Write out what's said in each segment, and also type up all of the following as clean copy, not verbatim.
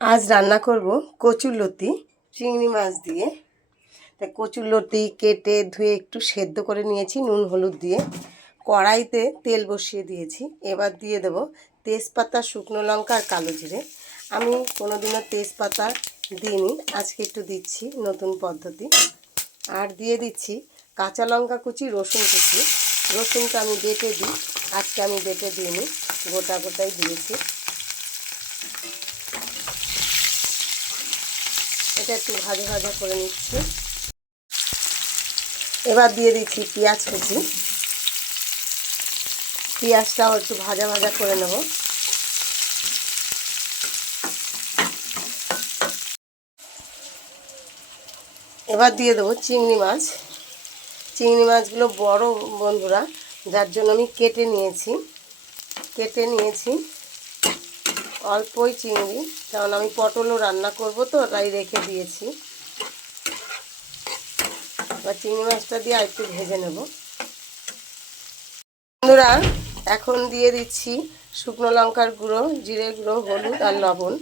আজ রান্না করব কচুরলতি চিংড়ি মাছ দিয়ে। তাই কচুরলতি কেটে ধুয়ে একটু সেদ্ধ করে নিয়েছি নুন হলুদ দিয়ে। কড়াইতে তেল বসিয়ে দিয়েছি। এবার দিয়ে দেব তেজপাতা, শুকনো লঙ্কা আর কালো জিরে। আমি কোনোদিনও তেজপাতা দিইনি, আজকে একটু দিচ্ছি, নতুন পদ্ধতি। আর দিয়ে দিচ্ছি কাঁচা লঙ্কা কুচি, রসুন কুচি। রসুনটা আমি বেটে দিই, আজকে আমি বেটে দিইনি, গোটা গোটাই দিয়েছি। এটা একটু ভাজা ভাজা করে নিচ্ছি। এবার দিয়ে দিচ্ছি পেঁয়াজ কুচি। পেঁয়াজটাও একটু ভাজা ভাজা করে নেব। এবার দিয়ে দেবো চিংড়ি মাছ। চিংড়ি মাছগুলো বড় বন্ধুরা, যার জন্য আমি কেটে নিয়েছি অল্পই চিংড়ি, কারণ আমি পটলও রান্না করব তো, তাই রেখে দিয়েছি। এবার চিংড়ি মাছটা দিয়ে আর একটু ভেজে নেব বন্ধুরা। এখন দিয়ে দিচ্ছি শুকনো লঙ্কার গুঁড়ো, জিরে গুঁড়ো, হলুদ আর লবণ।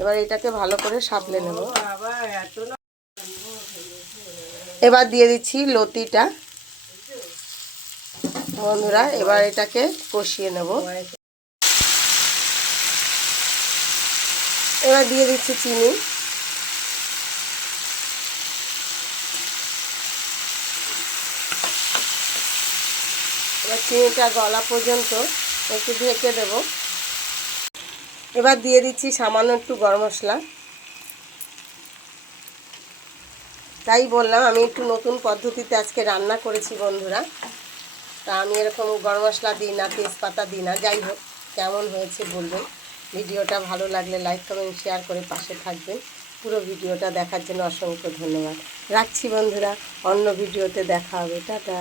এবার এটাকে ভালো করে সাঁতলে নেব। এবার দিয়ে দিচ্ছি লতিটা বন্ধুরা। এবার এটাকে কষিয়ে নেব। এবার দিয়ে দিচ্ছি চিনি। এবার চিনিটা গলা পর্যন্ত একটু ঢেকে দেব। এবার দিয়ে দিচ্ছি সামান্য একটু গরম মশলা। তাই বললাম আমি একটু নতুন পদ্ধতিতে আজকে রান্না করেছি বন্ধুরা। তা আমি এরকম গরম মশলা দিই না, তেজপাতা দিই না। যাই হোক, কেমন হয়েছে বলবেন। ভিডিওটা ভালো লাগলে লাইক, কমেন্ট, শেয়ার করে পাশে থাকবেন। পুরো ভিডিওটা দেখার জন্য অসংখ্য ধন্যবাদ। রাখছি বন্ধুরা, অন্য ভিডিওতে দেখা হবে। টাটা।